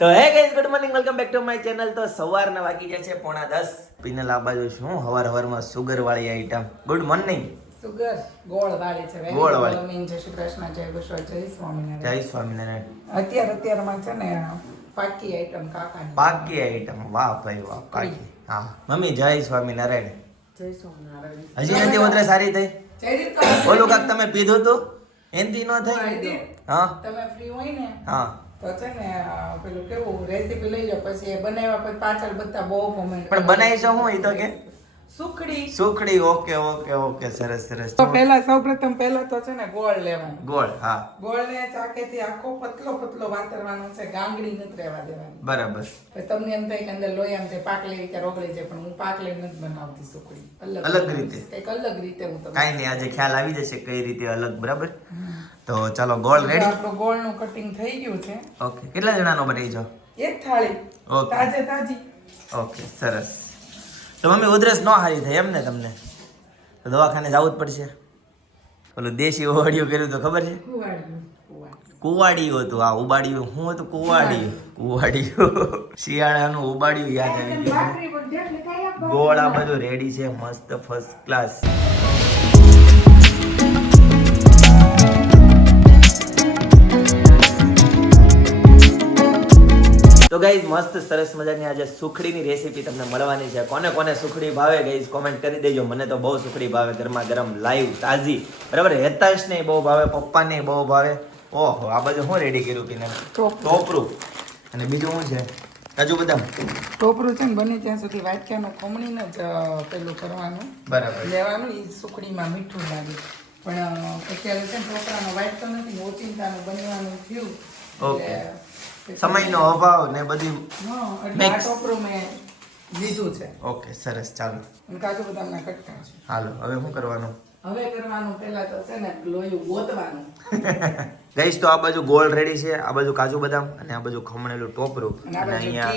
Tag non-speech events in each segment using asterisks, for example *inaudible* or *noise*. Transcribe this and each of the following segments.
તો hey guys good morning welcome back to my channel તો સવારના વાગી ગયા છે પોણા દસ. પિનલ આ બાજુ શું? હવાર હવારમાં સુગર વાળી આઈટમ ગુડ મોર્નિંગ સુગર ગોળ વાળી છે ગોળ વાળી. જય શ્રી કૃષ્ણ જય ગુસ્વા જય સ્વામિનારાયણ. જય સ્વામિનારાયણ. અત્યારે અત્યારમાં છે ને પાકી આઈટમ કાકાની. પાકી આઈટમ વાહ ભાઈ વાહ પાકી. હા. મમ્મી જય સ્વામિનારાયણ. જય સ્વામિનારાયણ. હજી નથી વધારે સારી થઈ? ઓલું કાક તમે પીધું હતું એનથી ન થઈ? હા તમે ફ્રી હોય ને હા. તો છે ને પેલું કેવું રેસીપી લઈ લો પછી એ બનાવ્યા પછી પાછળ બધા બહુ કોમેન્ટ પણ બનાવી છે હું એ તો કે? સુખડી. સુખડી ઓકે ઓકે ઓકે સરસ સરસ. તો પહેલા સૌપ્રથમ પહેલા તો છે ને ગોળ લેવાનો. ગોળ હા. ગોળને ચાકેથી આખો પતલો પતલો વાતરવાનો છે ગાંગડી નથી રહેવા દેવાની. બરાબર. તો તમને એમ થાય કે અંદર લોહી આમ છે પાક રીતે રોગળી છે પણ હું પાક લઈ નથી બનાવતી સુખડી. અલગ અલગ રીતે? કંઈક અલગ રીતે હું તમને કાંઈ નહીં આજે ખ્યાલ આવી જશે કઈ રીતે અલગ બરાબર? તો ચાલો ગોળ રેડી રેડી ગોળનું કટિંગ થઈ ગયું છે. ઓકે કેટલા જણાનો બનાવી છો એક થાળી. ઓકે. તાજે તાજી. ઓકે સરસ. તો મમ્મી ઉધરસ ન હારી થાય એમ ને તમને. તો દવાખાને જવું જ પડશે. ઓલું દેશી ઓવાડિયું કર્યું તો ખબર છે? કુવાડિયું, હતું. આ ઉબાડિયું હું હતું કુવાડિયું. કુવાડિયું. *laughs* શિયાળાનું ઉબાડિયું યાદ આવી ગયું. ગોળ આ બધું રેડી છે. મસ્ત ફર્સ્ટ ક્લાસ ગાઈઝ મસ્ત સરસ મજાની આજે સુખડીની રેસીપી તમને મળવાની છે. કોને કોને સુખડી ભાવે ગાઈઝ કોમેન્ટ કરી દેજો. મને તો બહુ સુખડી ભાવે ગરમા ગરમ લાઈવ તાજી. બરાબર? હેતાંશને બહુ ભાવે પપ્પાને બહુ ભાવે. ઓહો આ બધું હું રેડી કર્યું પીને ટોપરું. અને બીજું શું છે? કાજુ બદામ. ટોપરું છે ને બને ત્યાં સુધી વાટક્યાનું ખમણીને જ પેલું કરવાનું. બરાબર. લેવાનું એ સુખડીમાં મીઠું લાગે. પણ અત્યારે છે ને ટોપરાનો વાટકો નથી ઓચિંતાનું બનવાનું થયું. ઓકે. સમયનો અભાવ ને બધી લીધું છે. ઓકે સરસ ચાલો. કાજુ બદામના કટકા છે. હાલો હવે શું કરવાનું? હવે કરવાનું પહેલા તો છે ને લોયું ગોતવાનું. *laughs* ગઈશ તો આ બાજુ ગોળ રેડી છે આ બાજુ કાજુ બદામ અને આ બાજુ ખમણેલું ટોપરું. અને અહીંયા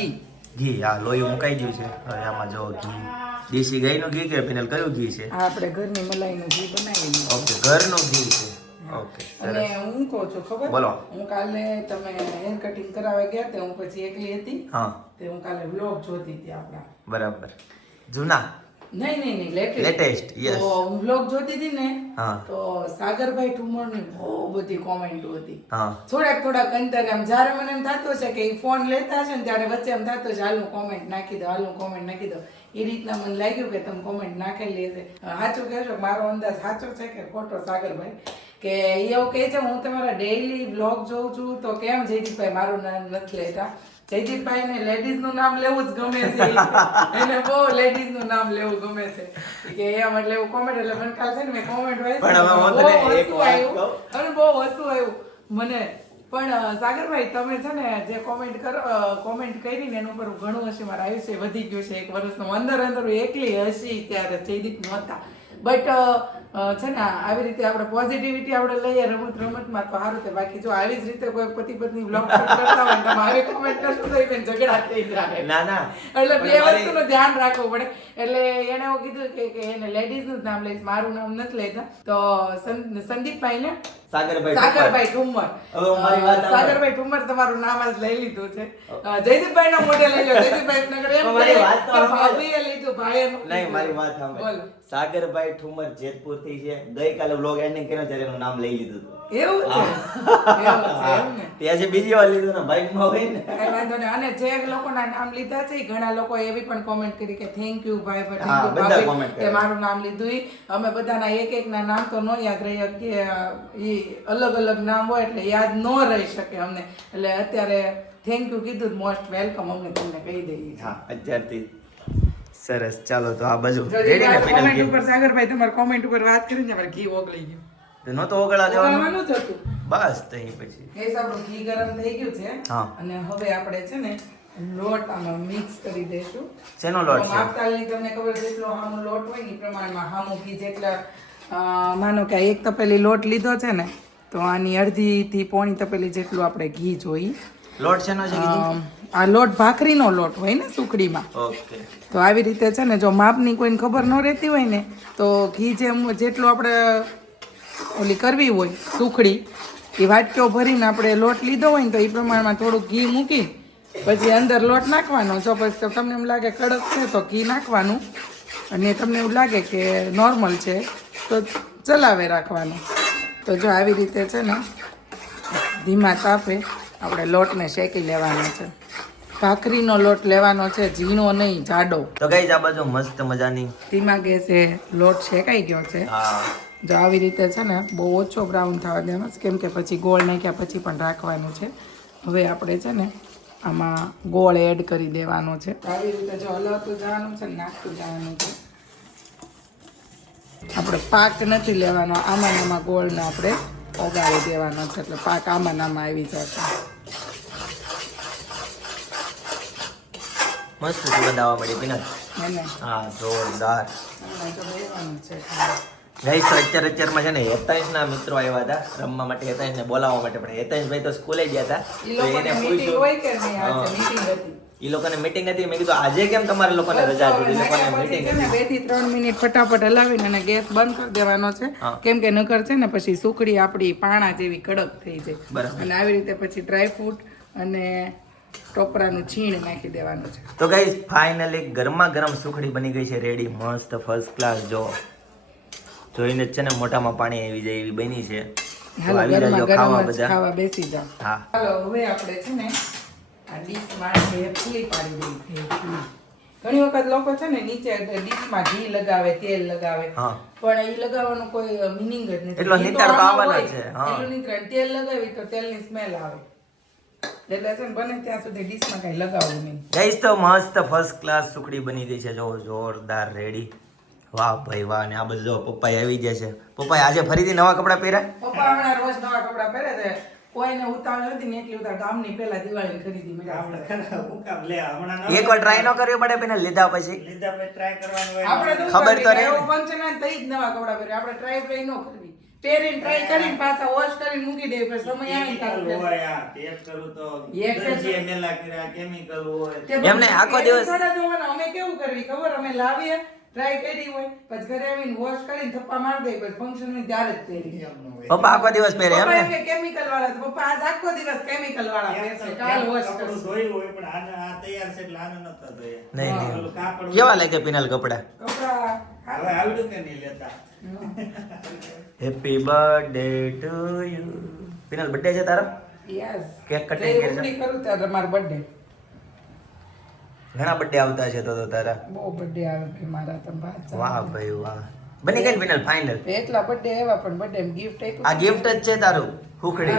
ઘી. હા લોહી મુકાઈ ગયું છે. હવે આમાં જો ઘી. દેશી ગાયનું ઘી કે પેનલ કયું ઘી છે? આપણે ઘરની મલાઈનું ઘી બનાવીને ઓકે ઘરનું ઘી છે. અને હું કહું છું ખબર? બોલો. હું કાલે તમે હેર કટિંગ કરાવવા ગયા તે હું પછી એકલી હતી હા. તે હું કાલે વ્લોગ જોતી હતી આપણા. બરાબર. જૂના? નહીં નહીં નહીં લેટેસ્ટ. લેટેસ્ટ યસ તો હું બ્લોગ જોતી હતી ને હા. તો સાગરભાઈ ઠુમરની બહુ બધી કોમેન્ટો હતી. હા. થોડાક થોડાક અંતર આમ જ્યારે મને એમ થતો છે કે એ ફોન લેતા છે ને ત્યારે વચ્ચે એમ થતો છે હાલનું કોમેન્ટ નાખી દો હાલનું કોમેન્ટ નાખી દો. એ રીતના મને લાગ્યું કે તમે કોમેન્ટ નાખેલી હશે. સાચું કહેશો મારો અંદાજ સાચો છે કે ખોટો સાગરભાઈ? કે એવું કહે છે હું તમારા ડેઈલી બ્લોગ જોઉં છું તો કેમ જયદીપભાઈ મારું નામ નથી લેતા? જયદીપભાઈ ને લેડીઝનું નામ લેવું જ ગમે છે. એને બહુ લેડીઝનું નામ લેવું ગમે છે. કે એમ એટલે એવું કોમેન્ટ એટલે મને ખ્યાલ છે ને મેં કોમેન્ટ પણ હવે બહુ હસવું વાત આવ્યું. કહું. અને બહુ હસવું આવ્યું. મને પણ સાગરભાઈ તમે છે ને જે કોમેન્ટ કરો કોમેન્ટ કરી ને એનું પર ઘણું હશે મારા આયુષ્ય વધી ગયું છે. એક વર્ષનું અંદર અંદર એકલી હસી ત્યારે જયદીપ નહોતા બટ છે ને આવી રીતે આપણે પોઝિટિવિટી આપણે લઈએ રમત રમતમાં તો સારું છે બાકી જો આવી જ રીતે કોઈ પતિ પત્ની બ્લોગ કરતા હોય તમે આવી કોમેન્ટ કરશો તો એને ઝઘડા થઈ જાય. ના ના. એટલે બે વસ્તુનું ધ્યાન રાખવું પડે. એટલે એને એવું કીધું કે એને લેડીઝનું જ નામ લઈશ. મારું નામ નથી લેતા. તો સં- સંદીપભાઈ ને સાગરભાઈ સાગરભાઈ ઠુમ્મર. હવે હું મારી વાત સાંભળ. સાગરભાઈ ઠુમર તમારું નામ આજ લઈ લીધું છે. જયદીપભાઈ નો મોઢે લઈ લો જયદીપભાઈ નગર એમ પણ મારી વાત તો કે સાંભળ. લીધું ભાઈએ નહીં મારી વાત સાંભળો. બોલો. સાગરભાઈ ઠુમર જેતપુરથી છે. ગઈકાલે વ્લોગ એન્ડિંગ કર્યો ત્યારે એનું નામ લઈ લીધું હતું. એવું છે? *laughs* ત્યાં આજે બીજી વાર લીધું ને બાઇકમાં હોય ને. કઈ વાંધો નહીં. અને જે લોકોના નામ લીધા છે ઘણા લોકો એવી પણ કોમેન્ટ કરી કે થેન્ક યુ ભાઈ હા, થેન્ક યુ બધા ભાભી કે મારું નામ લીધું અમે બધાના એક એક ના નામ તો ન યાદ રહી કે ઈ અલગ અલગ નામ હોય એટલે યાદ ન રહી શકે અમને. એટલે અત્યારે થેન્ક યુ કીધું મોસ્ટ વેલકમ અમને તમને કહી દઈએ હા અત્યારથી સરસ. ચાલો તો આ બાજુ. ને કોમેન્ટ? ઉપર સાગરભાઈ તમારા કોમેન્ટ ઉપર વાત કરીને અમારે ઘી ઓગળી ગયું. તો ઓગળા દેવાનું? બસ તો અહીં પછી. એ આપણું ઘી ગરમ થઈ ગયું છે. હા. અને હવે આપણે છે ને લોટ આમાં મિક્સ કરી દઈશું. શેનો લોટ છે? માપતાલની તમને ખબર છે એટલો હામો લોટ હોય ને પ્રમાણમાં હામો ઘી જેટલા માનો કે એક તપેલી લોટ લીધો છે ને તો આની અડધી થી પોણી તપેલી જેટલું આપણે ઘી જોઈ. લોટ શેનો છે આ લોટ ભાખરીનો લોટ હોય ને સુખડીમાં. તો આવી રીતે છે ને જો માપની કોઈને ખબર ન રહેતી હોય ને તો ઘી જેમ જેટલું આપણે ઓલી કરવી હોય સુખડી એ વાટકીઓ ભરીને આપણે લોટ લીધો હોય ને તો એ પ્રમાણમાં થોડુંક ઘી મૂકી પછી અંદર લોટ નાખવાનો. જો પછી તમને એમ લાગે કડક છે તો ઘી નાખવાનું. અને તમને એવું લાગે કે નોર્મલ છે તો ચલાવે રાખવાનું. તો જો આવી રીતે છે ને ધીમા તાપે આપણે લોટને શેકી લેવાનો છે. ભાખરીનો લોટ લેવાનો છે ઝીણો નહીં જાડો. તો ગઈ આ બાજુ મસ્ત મજાની. ધીમા ગેસે લોટ શેકાઈ ગયો છે. જો આવી રીતે છે ને બહુ ઓછો બ્રાઉન થવા દેવાનો છે કેમ કે પછી ગોળ નાખ્યા પછી પણ રાખવાનું છે. હવે આપણે છે ને આમાં ગોળ એડ કરી દેવાનો છે. આવી રીતે જો હલાવતું જવાનું છે નાખતું જવાનું છે. આપણે પાક નથી લેવાનો આમાં આમાં ગોળને આપણે ઓગાળી દેવાનો છે એટલે પાક આમાં આમાં આવી જશે. મસ્ત સુગંધ આવવા મળી પીનલ હા જોરદાર. ગઈ તો અત્યારે અત્યારમાં છે ને હેતાંશ ના મિત્રો આવ્યા હતા રમવા માટે હેતાંશ ને બોલાવવા માટે પણ હેતાંશ ભાઈ તો સ્કૂલે ગયા હતા તો લોકોને એને મીટિંગ પૂછ્યું નહીં હતી. લોકોને મીટિંગ હતી મેં કીધું આજે કેમ તમારે લોકોને રજા હતી લોકોને મીટિંગ હતી. બેથી ત્રણ મિનિટ ફટાફટ હલાવીને અને ગેસ બંધ કરી દેવાનો છે. કેમ કે નકર છે ને પછી સુકડી આપણી પાણા જેવી કડક થઈ જાય. બરાબર. અને આવી રીતે પછી ડ્રાય ફ્રૂટ અને ટોપરાનું છીણ નાખી દેવાનું છે. તો ગાઈસ ફાઇનલી ગરમા ગરમ સુખડી બની ગઈ છે રેડી મસ્ત ફર્સ્ટ ક્લાસ જો. જોઈને છે ને મોટામાં પાણી આવી જાય એવી બની છે. હાલો આવી ગરમા ખાવા ગરમ બધા. ખાવા બેસી જાઓ. હા. હાલો હવે આપણે છે ને આ ડીશમાં ફૂલી પાડી દઈએ. ઘણી વખત લોકો છે ને નીચે ડીશમાં ઘી લગાવે તેલ લગાવે. હા. પણ એ લગાવવાનો કોઈ મિનિંગ જ નથી. એટલો નિતાર તો આમાં આવવાનો જ હોય. છે, હા. એટલું નિતાર. તેલ લગાવી તો તેલની સ્મેલ આવે. એટલે છે ને બને ત્યાં સુધી ડીશમાં કઈ લગાવવું નહીં. ગાઈસ તો મસ્ત ફર્સ્ટ ક્લાસ સુખડી બની ગઈ છે. જો જોરદાર રેડી વાહ ભાઈ વાહ ને આ બધું જો પપ્પાએ આવી ગયા છે. પપ્પાએ આજે ફરીથી નવા કપડાં પહેર્યા? પપ્પા હમણાં રોજ નવા કપડાં પહેરે છે. કોઈને ઉતાવળ નથી ને એટલી ઉતાવળ. ગામની પહેલા દિવાળીની ખરીદી મળ્યા આપણે ખરા હું કામ લે હમણાં એક વાર ટ્રાય ન કર્યો પડે લીધા પછી? લીધા પછી ટ્રાય કરવાનું હોય આપણે ખબર તો રહે ને. એવું ફંક્શન હોય ને તઈ જ નવા કપડાં પહેરે આપણે ટ્રાય ટ્રાય ન કરવી. પહેરીને ટ્રાય કરીને પાછા વોશ કરીને મૂકી દે પછી સમય આવે ને હોય આ ટેપ કરું તો એક જ- દરજીએ મેલા કર્યા chemical હોય. એમને આખો દિવસ- થોડા જોવાના. અમે કેવું કરવી ખબર? અમે લાવીએ ટ્રાય કરી હોય પછી ઘરે આવીને વોશ કરીને થપ્પા મારી દઈએ પછી ફંક્શનની ત્યારે જ પહેરી. પપ્પા આખો દિવસ પહેરે એમ ને? કેમિકલ વાળા પપ્પા આજ આખો દિવસ કેમિકલ વાળા પહેરશે કાલ વોશ કરશે. ધોયું હોય પણ આને આ તૈયાર છે એટલે આને નતા ધોયા. નહીં નહીં. કેવા લાગે પિનલ કપડા? કપડા હવે આવડું કે નહીં લેતા? Happy birthday to you Pinal birthday છે તારો? યસ કેક કટિંગ કરે કરું ત્યારે મારો બર્થડે ઘણા બર્થડે આવતા છે તો તો તારા. બહુ બર્થડે આવે કે મારા તમે વાત વાહ ભાઈ વાહ. બની ગઈ ફિનલ ફાઇનલ એટલા બર્થડે આવ્યા પણ બર્થડે ગિફ્ટ આ ગિફ્ટ જ છે તારું હુકડી.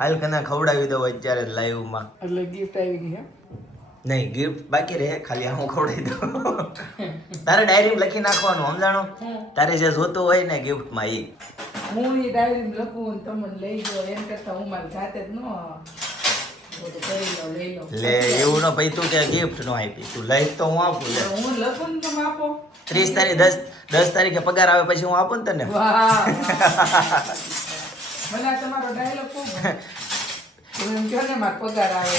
હાલ કને ખવડાવી દઉં અત્યારે લાઈવમાં. એટલે ગિફ્ટ આવી ગઈ હે? નહીં ગિફ્ટ બાકી રહે ખાલી આ હું ખવડાવી દઉં. તારે ડાયરી લખી નાખવાનું સમજાણો? તારે જે જોતું હોય ને ગિફ્ટમાં એ હું એ ડાયરી લખું તમને લઈ ગયો એમ કરતા હું મારી જાતે જ ન લો એવું ન ભાઈ તું કે ગિફ્ટ નો આપી. તું લઈ તો હું આપું લે. હું લખું તમે આપો. ત્રીસ તારીખ દસ દસ તારીખે પગાર આવે પછી હું આપું ને તને? વાહ મને *laughs* તમારો ડાયલોગ તમે એમ કહો ને મારો પગાર આવે.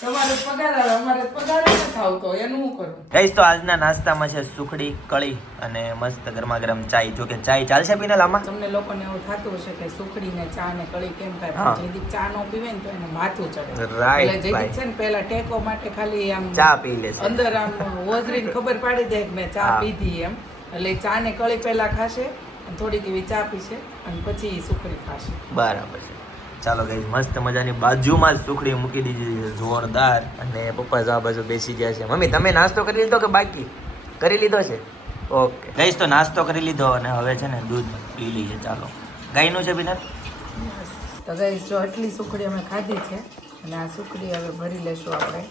તમારો પગાર આવે અમારે પગાર નથી આવતો એનું હું કરું? ગઈશ તો આજના નાસ્તામાં છે સુખડી કળી અને મસ્ત ગરમા ગરમ ચાય. જો કે ચાય ચાલશે પીનલ આમાં તમને લોકોને એવું થતું હશે કે સુખડી ને ચા ને કળી કેમ ખાય? હા. જયદીપ ચા નો પીવે ને તો એને માથું ચડે. રાઈટ એટલે જયદીપ છે ને પેલા ટેકો માટે ખાલી આમ ચા પી લેશે. અંદર આમ ઓઝરીને ખબર પાડી દે કે મેં ચા પીધી એમ. એટલે ચા ને કળી પહેલા ખાશે અને થોડીક એવી ચા પીશે અને પછી સુખડી ખાશે. બરાબર છે. ચાલો ગઈ મસ્ત મજાની બાજુમાં જ સુખડી મૂકી દીધી છે જોરદાર. અને પપ્પા જો આ બાજુ બેસી ગયા છે. મમ્મી તમે નાસ્તો કરી લીધો કે બાકી? કરી લીધો છે? ઓકે ગઈશ તો નાસ્તો કરી લીધો અને હવે છે ને દૂધ પી લઈએ ચાલો. ગાયનું છે બિનર તો ગાઈસ જો આટલી સુખડી અમે ખાધી છે અને આ સુખડી હવે ભરી લેશું આપણે.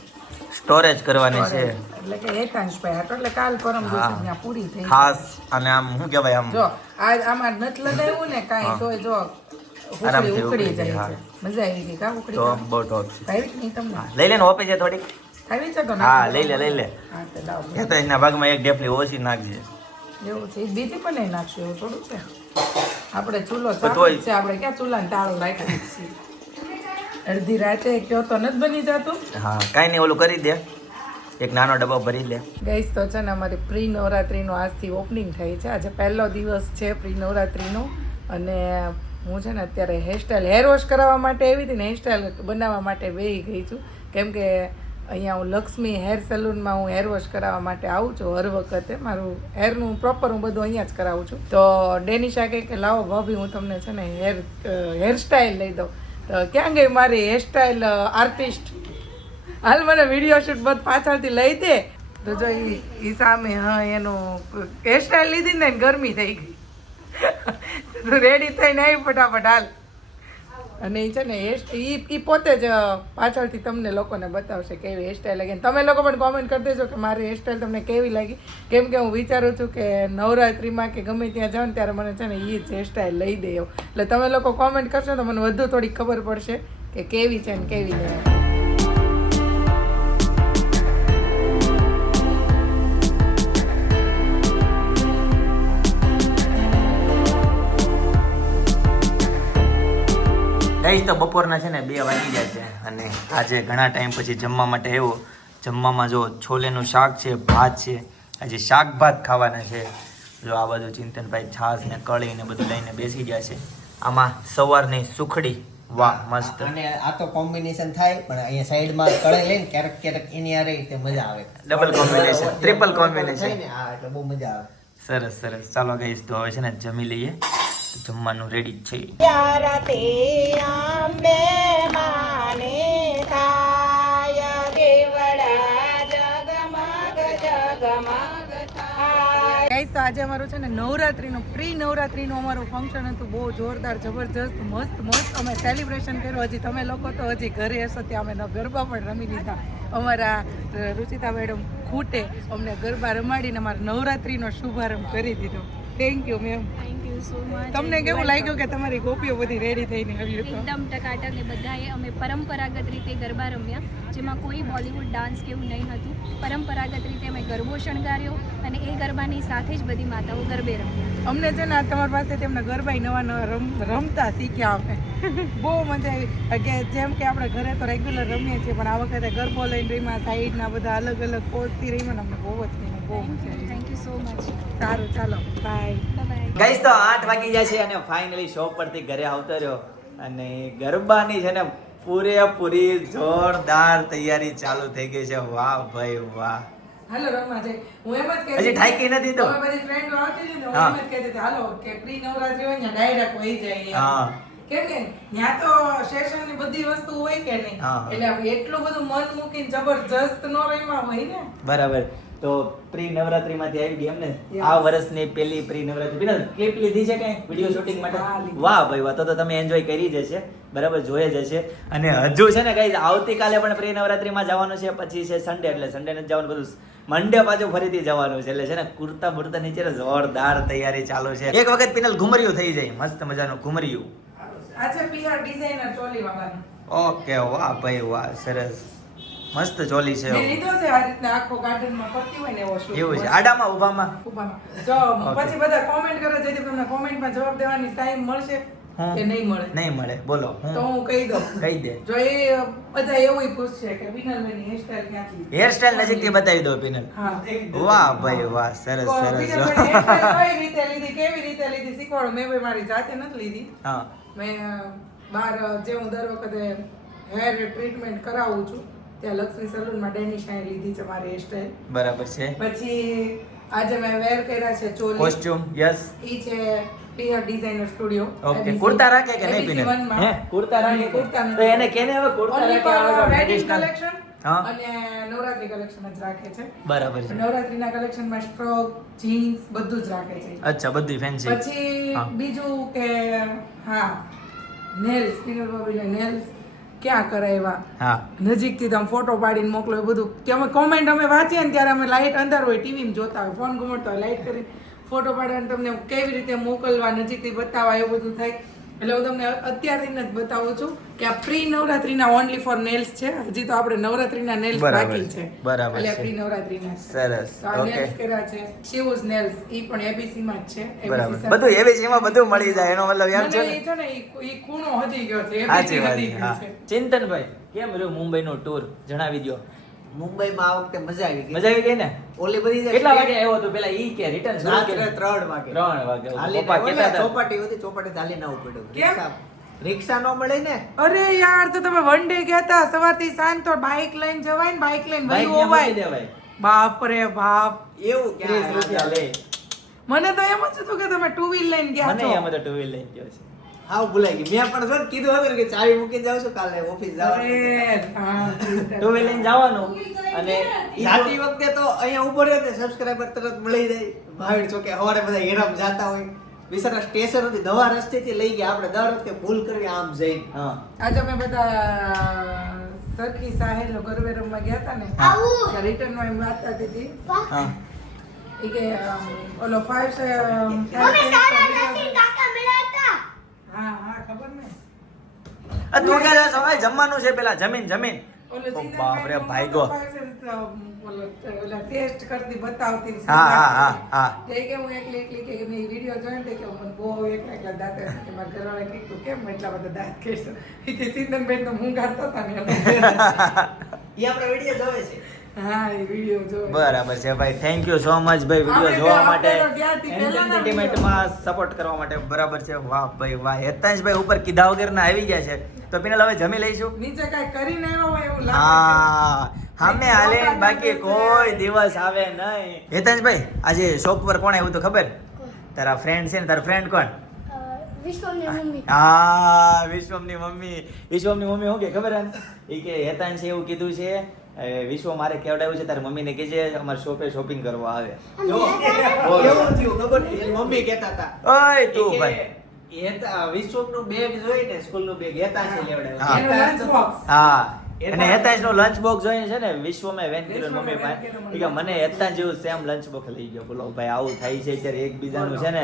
સ્ટોરેજ કરવાની છે. એટલે કે એકાંશભાઈ હાટો એટલે કાલ પરમ દિવસે. પૂરી થઈ ખાસ અને આમ શું કહેવાય આમ? જો આજ આમાં નથી લગાવ્યું ને કાંઈ તો જો આરામથી ઉકળી ઉકળી જાય જાય, છે. મજા આવી ગઈ કા ઉકળી તો બહુ ટોપ છે. ભાવી નહીં તમને? લઈ લે ને ઓપી છે થોડીક? ખાવી છે તો હા લઈ લે લઈ લે. હા તો લાવો. એ તો એના ભાગમાં એક ડેફલી ઓછી નાખજે. એવું છે? બીજી પણ નહીં નાખશું એવું થોડું છે? આપણે ચૂલો ચાલુ છે આપણે ક્યાં ચૂલાને તાળું રાખ્યું છે અડધી રાતે કયો તો નથી બની જતું? હા કાંઈ નહીં ઓલું કરી દે. એક નાનો ડબ્બો ભરી લે ગઈસ તો છે ને અમારી પ્રી નવરાત્રિનું આજથી ઓપનિંગ થઈ છે. આજે પહેલો દિવસ છે પ્રી નવરાત્રિનો અને હું છે ને અત્યારે હેરસ્ટાઈલ હેર વોશ કરાવવા માટે આવી હતી ને હેરસ્ટાઈલ બનાવવા માટે બેહી ગઈ છું. કેમ કે અહીંયા હું લક્ષ્મી હેર સલૂનમાં હું હેર વોશ કરાવવા માટે આવું છું હર વખતે. મારું હેરનું પ્રોપર હું બધું અહીંયા જ કરાવું છું. તો ડેનિશા કહે કે, લાવો ભાભી, હું તમને છે ને હેર હેરસ્ટાઈલ લઈ દઉં. તો ક્યાં ગઈ મારી હેરસ્ટાઈલ આર્ટિસ્ટ હાલ મને વીડિયો શૂટ બધ પાછળથી લઈ દે. તો જો ઈ સામે, હા, એનું હેરસ્ટાઈલ લીધી ને ગરમી થઈ ગઈ. રેડી થઈને આવી ફટાફટ હાલ. અને એ છે ને ઈ એ પોતે જ પાછળથી તમને લોકોને બતાવશે કેવી હેરસ્ટાઈલ લાગી. તમે લોકો પણ કોમેન્ટ કરી દેજો કે મારી હેરસ્ટાઈલ તમને કેવી લાગી. કેમ કે હું વિચારું છું કે નવરાત્રિમાં કે ગમે ત્યાં જાઉં ત્યારે મને છે ને એ જ હેરસ્ટાઈલ લઈ દે એટલે તમે લોકો કોમેન્ટ કરશો તો મને વધુ થોડી ખબર પડશે કે કેવી છે ને કેવી નહીં ગઈ તો બપોરના છે ને બે વાગી ગયા છે. અને આજે ઘણા ટાઈમ પછી જમવા માટે આવ્યો. જમવામાં જો છોલેનું શાક છે ભાત છે આજે શાક ભાત ખાવાના છે. જો આ બધું ચિંતનભાઈ છાશ ને કળી ને બધું લઈને બેસી ગયા છે. આમાં સવારની સુખડી વાહ મસ્ત. અને આ તો કોમ્બિનેશન થાય પણ અહીંયા સાઈડમાં કળી લઈને ક્યારેક ક્યારેક એની આરે રીતે મજા આવે. ડબલ કોમ્બિનેશન ટ્રિપલ કોમ્બિનેશન હા એટલે બહુ મજા આવે. સરસ સરસ. ચાલો ગઈશ તો હવે છે ને જમી લઈએ. જમવાનું રેડી જ છે. તો આજે અમારું છે ને નવરાત્રીનું પ્રી નવરાત્રીનું અમારું ફંક્શન હતું. બહુ જોરદાર, જબરજસ્ત, મસ્ત મસ્ત. અમે સેલિબ્રેશન કર્યું. હજી તમે લોકો તો હજી ઘરે હશો, ત્યાં અમે ગરબા પણ રમી લીધા. અમારા રુચિતા મેડમ ખૂટે. અમને ગરબા રમાડીને અમારા નવરાત્રિનો શુભારંભ કરી દીધો. Thank you ma'am so much તમને કેવું લાગ્યું કે તમારી ગોપીઓ બધી રેડી થઈને આવી એકદમ ટકાટક એ બધાએ અમે પરંપરાગત રીતે ગરબા રમ્યા જેમાં કોઈ બોલિવૂડ ડાન્સ કે એવું નહીં હતું. પરંપરાગત રીતે અમે ગરબો શણગાર્યો અને એ ગરબાની સાથે જ બધી માતાઓ ગરબે રમ્યા. અમને છે ને તમારી પાસે તેમના ગરબા નવા નવા રમ રમતા શીખ્યા અમે. બહુ મજા આવી. કે જેમ કે આપણે ઘરે તો રેગ્યુલર રમીએ છીએ પણ આ વખતે ગરબો લઈને રહીમાં સાઈડના બધા અલગ અલગ કોચથી રહીમાં અમને બહુ જ થેન્ક યુ સો મચ સારું ચાલો બાય બાય ગઈશ તો આઠ વાગી જાય છે અને ફાઇનલી શોપ પરથી ઘરે આવતો રહ્યો. અને ગરબાની છે ને પૂરેપૂરી જોરદાર તૈયારી ચાલુ થઈ ગઈ છે. વાહ ભાઈ વાહ. હાલો રમવા હું એમ જ કહેતી હજી ઠાકી નથી તો? બધી ફ્રેન્ડો આવતી હતી ને હું એમ જ કહેતી હતી હાલો કે પ્રી નવરાત્રી હોય ને ડાયરેક્ટ હોય જાય હા. કેમ કે ત્યાં તો સેશનની બધી વસ્તુ હોય કે નહીં. એટલે એટલું બધું મન મૂકીને જબરજસ્ત નો રમ્યા હોય ને. બરાબર. તો પ્રી નવરાત્રી માંથી આવી ગઈ એમને આ વર્ષની પેલી પ્રી નવરાત્રી બિનલ ક્લિપ લીધી છે કઈ? વીડિયો શૂટિંગ માટે? વાહ ભાઈ વાહ તો તો તમે એન્જોય કરી જ હશે. બરાબર જોઈ જ હશે. અને હજુ છે ને કઈ આવતીકાલે પણ પ્રી નવરાત્રીમાં જવાનું છે પછી છે સન્ડે એટલે સન્ડે ને જવાનું બધું મંડે પાછું ફરીથી જવાનું છે. એટલે છે ને કુર્તા બુર્તા નીચે જોરદાર તૈયારી ચાલુ છે. એક વખત પિનલ ઘુમરિયું થઈ જાય. મસ્ત મજાનું ઘુમરિયું. છે ઓકે વાહ ભાઈ વાહ સરસ. મસ્ત ચોલી છે. લીધો છે આ રીતના આખો ગાર્ડનમાં ફરતી હોય ને એવો છે. આડામાં ઊભામાં. જો પછી બધા કોમેન્ટ કરે જેથી તમને કોમેન્ટમાં જવાબ દેવાની ટાઈમ મળશે કે નહીં મળે? નહીં મળે. બોલો તો હું કહી દઉં. કહી દે. જો એ બધા એવું પૂછશે કે બિનલબેનની હેરસ્ટાઈલ ક્યાંથી? હેરસ્ટાઈલ નજીકથી બતાવી દો પિનલ હા. વાહ ભાઈ વાહ સરસ સરસ. કઈ રીતે લીધી કેવી રીતે લીધી શીખવાડો. મેં ભાઈ મારી જાતે નથી લીધી. હા. મેં બાર જે હું દર વખતે હેર ટ્રીટમેન્ટ કરાવું છું ત્યાં લક્ષ્મી સલૂનમાં ડેનિશાએ લીધી છે મારી હેરસ્ટાઈલ બરાબર છે. પછી આજે મેં વેર કર્યા છે ચોલી. કોસ્ટ્યુમ યસ ઈ છે પિયર ડિઝાઇનર સ્ટુડિયો ઓકે કુર્તા રાખે કે નહીં પિનલ હે કુર્તા રાખે કુર્તા તો એને કેને હવે કુર્તા રાખે આવે વેડિંગ કલેક્શન અને નવરાત્રી કલેક્શન જ રાખે છે. બરાબર છે. નવરાત્રીના કલેક્શનમાં સ્ટ્રોક જીન્સ બધું જ રાખે છે. અચ્છા બધી ફેન્સી પછી બીજું કે હા નેલ્સ પિનલ બોબી નેલ્સ ક્યાં કરાવ્યા નજીકથી તમે ફોટો પાડીને મોકલો એ બધું. કે અમે કોમેન્ટ અમે વાંચીએ ને ત્યારે અમે લાઇટ અંદર હોય ટીવીમાં જોતા હોય ફોન ગુમડતા હોય લાઇટ કરીને ફોટો પાડીને તમને કેવી રીતે મોકલવા નજીકથી બતાવવા એવું બધું થાય. એટલે હું તમને અત્યારથી જ બતાવું છું કે આ પ્રી નવરાત્રીના ઓનલી ફોર નેલ્સ છે. હજી તો આપણે નવરાત્રીના નેલ્સ બાકી છે. છે. બરાબર એટલે પ્રી નવરાત્રીના સરસ. તો આ નેલ્સ કર્યા છે. શિવઝ નેલ્સ ઈ પણ એબીસી માં જ છે. બરાબર. બધું એબીસી માં બધું મળી જાય એનો મતલબ એમ છે ને? એ છે ને ઈ- ખૂણો હજી ગયો છે. એબીસી. છે ચિંતનભાઈ કેમ મુંબઈ નો ટૂર જણાવી દો મુંબઈમાં આ વખતે મજા આવી ગઈ. મજા આવી ગઈ ને? ઓલી બધી કેટલા વાગે આવ્યો તો પેલા? ઈ કે રિટર્ન રાત્રે ત્રણ વાગે. ત્રણ વાગે. પપ્પા ઓલે ચોપાટી હતી ચોપાટી ચાલી ના ઉપડ્યો કેમ? રિક્ષા નો મળે ને? અરે યાર તો તમે વન ડે ગયા હતા સવારથી સાંજ તો બાઇક લઈને જવાય ને બાઇક લઈને ભાઈ વયું ને મૂકી હોવાય. દેવાય. બાપ રે બાપ. એવું ક્યાં રૂપિયા લે. મને તો એમ જ હતું કે તમે ટુ વ્હીલ લઈને ગયા મને એમ તો ટુ વ્હીલ લઈને ગયો છે. હાવ ભૂલાઈ ગઈ. મેં પણ સર કીધું હતું કે ચાવી મૂકી જાઉં છું કાલે ઓફિસ જવાનું ટુ લઈને જવાનું. અને જાતી વખતે તો અહીંયા ઊભો રહ્યો ને સબસ્ક્રાઇબર તરત મળી જાય. ભાવિડ ચોકે સવારે બધા હેરામ જાતા હોય. બિચારા સ્ટેશન હતી દવા રસ્તેથી લઈ ગયા. આપણે દર વખતે ભૂલ કરવી આમ જઈને. હા. આજે અમે બધા સરખી સાહેલો ગરબે રમવા ગયા હતા ને. રિટર્નમાં એમ વાત થતી હતી. હા. કે ઓલો ફાઈવ હા હા ખબર ને આ તું? જમવાનું છે પેલા જમીન જમીન ઓલો બાપ રે ભાઈ ગો ટેસ્ટ કરતી બતાવતી હા, હા, હા, હા. તે કે હું એકલી એકલી કે મેં વિડિયો જોયો ને તે કે મને બહુ એકલા એકલા દાંત કે મારા ઘરવાળા કીધું કેમ એટલા બધા દાંત ઈ કે ચિંતનબેન તો હું કાઢતો હતા ને. *laughs* એ આપણે વીડિયો જોવે છે બરાબર છે ભાઈ થેન્ક યુ સો મચ ભાઈ વીડિયો જોવા માટે એન્ટરટેનમેન્ટમાં સપોર્ટ કરવા માટે બરાબર છે. વાહ ભાઈ વાહ. હેતાંશભાઈ ઉપર કીધા વગરના આવી ગયા છે. તો પિનલ હવે જમી લઈશું? નીચે કાંઈ કરીને આવ્યા હોય એવું લાગે હા હમે હાલે બાકી કોઈ દિવસ આવે નહીં. હેતાંશભાઈ આજે શોપ પર કોણ આવ્યું તો ખબર? તારા ફ્રેન્ડ છે ને તારા ફ્રેન્ડ કોણ? હા. વિશ્વમની મમ્મી. વિશ્વમની મમ્મી શું કે ખબર હે એ કે હેતાંશ એવું કીધું છે. વિશ્વ મારે કેવડાવ્યું છે? તારી મમ્મીને કહેજે અમારે શોપે શોપિંગ કરવા આવે. જો કેવું થયું? ખબર નહીં એની મમ્મી કહેતા હતા. ઓય તું ભાઈ. વિશ્વકનું બેગ જોઈને સ્કૂલનું બેગ હેતા છે હા. લેવડાવ્યું. અને હેતાંશ નો લંચ બોક્સ જોઈને છે ને વિશ્વમાં વેન કર્યો મમ્મી પાસે. કે મને હેતાંશ જેવું સેમ લંચ બોક્સ લઈ ગયો. બોલો ભાઈ આવું થાય છે ત્યારે એકબીજાનું છે ને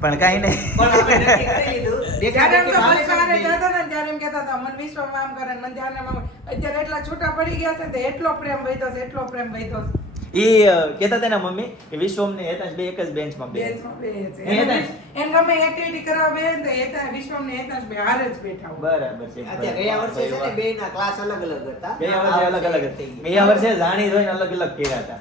પણ કઈ નહીં. પણ આપણે નક્કી કરી લીધું. દેખા *laughs* જ્યારે એમ દેખી તો માલિક બસ સવારે જ નહીં. જતા હતા ને ત્યારે એમ કહેતા હતા મને વિશ્વમાં આમ કરે ને મને ધ્યાને આમ અત્યારે એટલા છૂટા પડી ગયા છે ને તો એટલો પ્રેમ વૈધો છે એટલો પ્રેમ વૈધો છે. ઈ અ, કહેતા મમ્મી કે વિશ્વમ ને હેતાંશ બે એક જ બેન્ચમાં બે છે. એ હેતાંશ? એને ગમે એક્ટિવિટી કરવા બે ને તો હેતા વિશ્વમને હેતાંશ બે હારે જ બેઠા બરાબર છે અત્યારે ગયા વર્ષે છે ને બેયના ક્લાસ અલગ અલગ હતા. બે વર્ષે અલગ અલગ. હતી. ગયા વર્ષે જાણી જોઈને અલગ અલગ કર્યા હતા.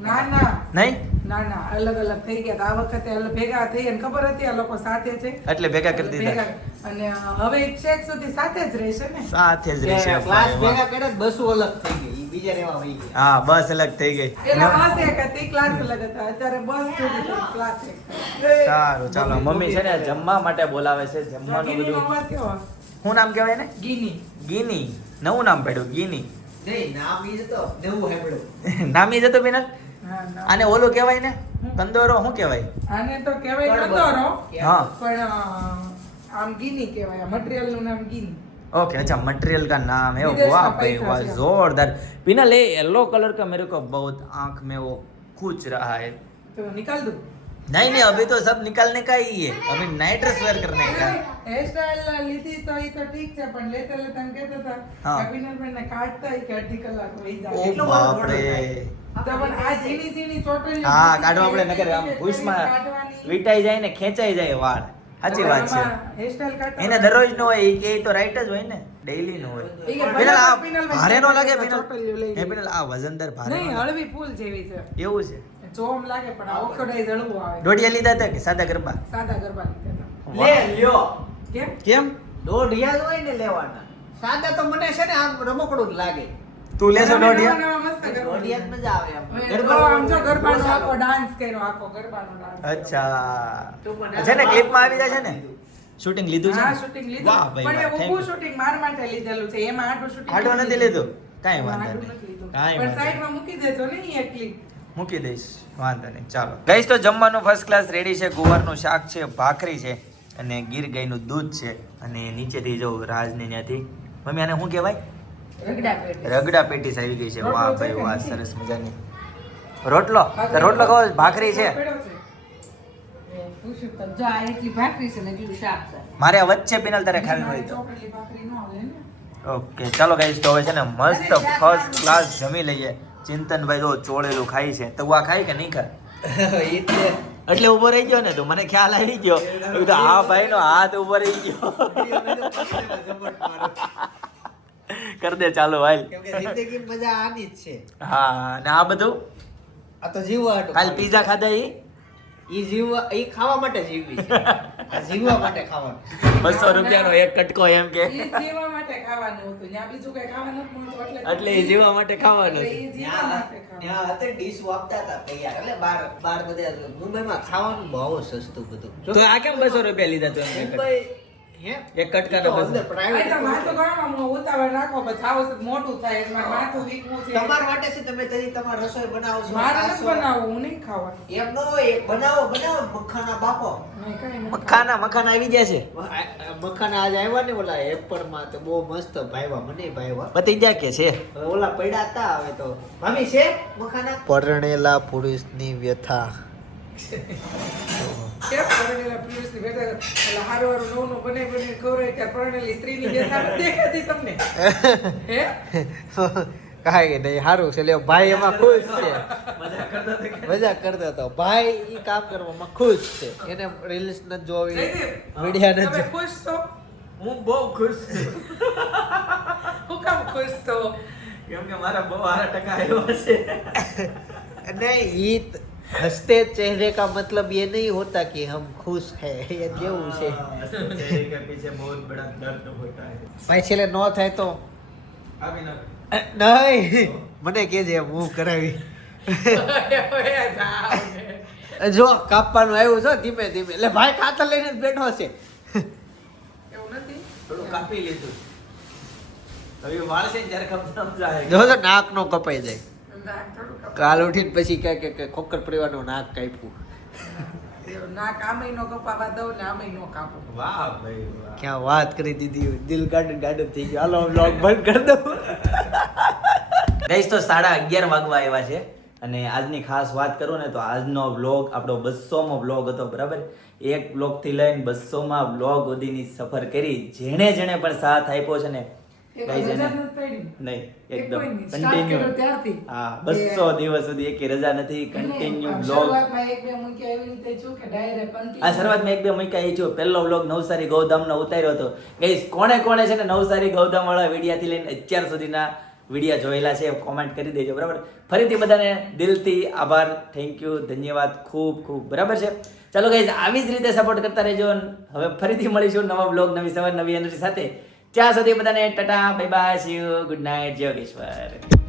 ના ના. નહીં? ના ના અલગ અલગ થઈ ગયા. આ વખતે ભેગા થઈ અને ખબર હતી આ લોકો સાથે છે? એટલે ભેગા કરી દીધા. અને હવે છેક સુધી સાથે જ રહેશે ને? સાથે જ રહેશે. ક્લાસ ભેગા કરે બસો અલગ થઈ ગઈ. બીજા રેવા વહી ગયા. હા બસ અલગ થઈ ગઈ. પેલા બસ એક હતી ક્લાસ અલગ હતા. અત્યારે બસ સુધી ક્લાસ એક સારું ચાલો. મમ્મી છે ને જમવા માટે બોલાવે છે. જમવાનું બધું. શું નામ કહેવાય ને ગીની. ગીની. નવું નામ પડ્યું. ગીની. નામ ઈ જ નવું નામી જતો બિનલ હા, ના. આને ઓલું કહેવાય ને કંદોરો શું કહેવાય આને તો કહેવાય કડબો. કંદોરો હા પણ અ, આમ ગીની કહેવાય મટીરિયલ નું નામ ગીની ओके अच्छा मटेरियल का नाम है विदेश वाह का भाई पैसा वाह से। जोरदार पिनल ये येलो कलर का मेरे को बहुत आंख में वो खूंच रहा है તો નિકાલ દઉં नहीं नहीं अभी तो सब निकालने का ही है अभी नाइट ड्रेस वेयर करने का હેર સ્ટાઇલ લીધી તો એ તો ઠીક છે પણ લેતા લેતા એમ કહેતા હતા હા. અભિનવભાઈ ને કાઢતા ય કે અઢી કલાક વહી ओ જાય એટલો બધો बाप ઘણો रे હા કાઢવા આપણે નગર આમ ભૂસમાં વીટાઈ જાય ને ખેંચાઈ જાય વાળ. સાચી વાત છે. એને દરરોજ નો હોય એ તો રાઈટ જ હોય ને. ડેઈલી નો હોય. ઈ આ ભારે નો લાગે એ લે. આ વજનદાર ભારે નહીં હળવી ફૂલ જેવી છે. એવું છે. જોમ લાગે પણ આ ઓક્સિડાઇઝ હળવું આવે. દોઢિયા લીધા હતા કે સાદા ગરબા? સાદા ગરબા લીધા હતા. લે લ્યો. કેમ? કેમ? દોઢિયા હોય ને લેવાના. સાદા તો મને છે ને આમ રમકડું જ લાગે. તું લેશો દોઢિયા અચ્છા. છે ને ક્લિપમાં આવી જાય છે ને? શૂટિંગ લીધું છે? વાહ લીધું. ભાઈ પણ એ ઊભું શૂટિંગ માર માટે લીધેલું છે. એમાં આડું શૂટિંગ આડું નથી લીધું? કાંઈ વાંધો નહીં. કાંઈ પણ વાંધો નહીં. સાઈડમાં મૂકી દેજો ને એક ક્લિપ મૂકી દઈશ. વાંધો નહીં. ચાલો. ગઈશ તો જમવાનું ફર્સ્ટ ક્લાસ રેડી છે. ગુવારનું શાક છે ભાખરી છે અને ગીર ગાયનું દૂધ છે અને નીચેથી જો રાજની ત્યાંથી. મમ્મી આને શું કહેવાય? રગડા પેટી પેટીસ આવી ગઈ છે. વાહ ભાઈ વાહ સરસ મજાની. રોટલો? રોટલો કહો ભાખરી છે? તો મારે વચ્ચે પીનલ તારે ખાવી હોય તો. ચોકડી ભાખરી ન આવે ને. ઓકે ચાલો ગાઈસ તો હવે છે ને મસ્ત ફર્સ્ટ ક્લાસ જમી લઈએ. ચિંતનભાઈ જો ચોળેલું ખાય છે. તો આ ખાય કે નહીં ખાય. *laughs* એટલે ઊભો રહી ગયો ને તો. મને ખ્યાલ આવી ગયો. કીધું આ ભાઈનો હાથ ઊભો રહી ગયો. કર દે ચાલો ભાઈ કેમ કે જિંદગીમાં મજા આની જ છે. હા ને આ બધું? આ તો જીવવા હતું કાલ પીઝા ખાધા ઈ? ઈ જીવવા ઈ ખાવા માટે જીવવી છે. આ જીવવા માટે ખાવાનું બસો રૂપિયાનો એક કટકો એમ કે. ઈ જીવવા માટે ખાવાનું હતું. ત્યાં બીજું કઈ ખાવાનું નતું એટલે એટલે એ જીવવા માટે ખાવાનું એટલે ઈ જીવવા માટે ખાવાનું. ત્યાં અત્યારે ડીશ વાપતા હતા તૈયાર. એટલે બાર બાર બધા મુંબઈમાં ખાવાનું બહુ સસ્તું બધું. તો આ કેમ બસો રૂપિયા લીધા તું મુંબઈ એક કટકાનો તો બસ પ્રાઇવેટ માથું ગળવામાં ઉતાવળ રાખો પછી આવો મોટું થાય એટલે મારે માથું વીકવું છે. તમારા માટે છે તમે તરી તમાર રસોઈ બનાવો છો મારે નથી બનાવવું હું નહીં ખાવા એમ નો એક બનાવો બનાવો મખાના બાપો મખાના મખાના આવી ગયા છે. મખાના આજ આવ્યા ને ઓલા એપરમાં તો બહુ મસ્ત ભાઈવા મને ભાઈવા પતી ગયા કે છે. ઓલા પડ્યા હતા હવે તો. ભાભી છે મખાના? પરણેલા પુરુષની વ્યથા. *laughs* કેમ? પરણેલા પિયુષની ભેટા એટલે હારો હારો નવ નો બને બને કવરાય ત્યારે પરણેલી સ્ત્રીની ભેટા દેખાતી તમને. હે? કાંઈ નહીં સારું છે. લે ભાઈ એમાં ખુશ છે. *laughs* મજાક કરતો હતો ભાઈ ઈ કામ કરવામાં ખુશ છે. એને રીલ્સ ન જોવી મીડિયા ન ખુશ છો? હું બહુ ખુશ છું. હું કામ ખુશ છો? કેમ કે મારા બહુ હારા ટકા આવ્યા છે. *laughs* નહીં ઈ हंसते चेहरे का मतलब ये नहीं होता कि हम खुश है ये જેવું છે चेहरे के पीछे बहुत बड़ा दर्द होता है ભાઈ છેલ્લે ન થાય તો अभी ना અ, નહીં મને કેજે મૂવ કરાવી હવે જાઓ ને. જો કાપવાનું આવ્યું છે ધીમે ધીમે એટલે ભાઈ ખાતર લઈને જ બેઠો છે એવું નથી થોડું કાપી લીધું હવે વાળ છે ને ત્યારે ખબર સમજાય જો તો નાક નો કપાઈ જાય નાક થોડું કપાય. કાલ ઉઠીને પછી કહે કે કે ખોખર પરિવારનો નાક કાપ્યું. એવું નાક આમેય નો કપાવા દઉં ને આમેય નો કાપું. વાહ ભાઈ ક્યાં વાત કરી દીધી દિલ ગાર્ડન ગાર્ડન થઈ ગયું. હાલો બ્લોગ બંધ કરી દઉં. ગઈશ તો સાડા અગિયાર વાગવા આવ્યા છે અને આજની ખાસ વાત કરું ને તો આજનો વ્લોગ આપણો બસોમો વ્લોગ હતો બરાબર? એક વ્લોગથી લઈને બસોમાં વ્લોગ સુધીની સફર કરી. જેણે જેણે પણ સાથ આપ્યો છે ને બસો દિવસ સુધી એકે રજા નથી કન્ટિન્યુ આ શરૂઆતમાં એક બે મૂક્યા એ છું પહેલો વ્લોગ નવસારી ગૌધામનો ઉતાર્યો હતો. ગઈસ કોણે કોણે છે ને નવસારી ગૌધામ વાળા વિડીયાથી લઈને અત્યાર સુધીના વિડીયા જોયેલા છે કોમેન્ટ કરી દેજો બરાબર? ફરીથી બધાને દિલથી આભાર થેન્ક યુ ધન્યવાદ ખૂબ ખૂબ બરાબર છે? ચાલો ગાઈઝ આવી જ રીતે સપોર્ટ કરતા રહેજો હવે ફરીથી મળીશું નવા બ્લોગ નવી સવાર નવી એનર્જી સાથે. ત્યાં સુધી બધાને tata bye bye see you good night જય યોગેશ્વર.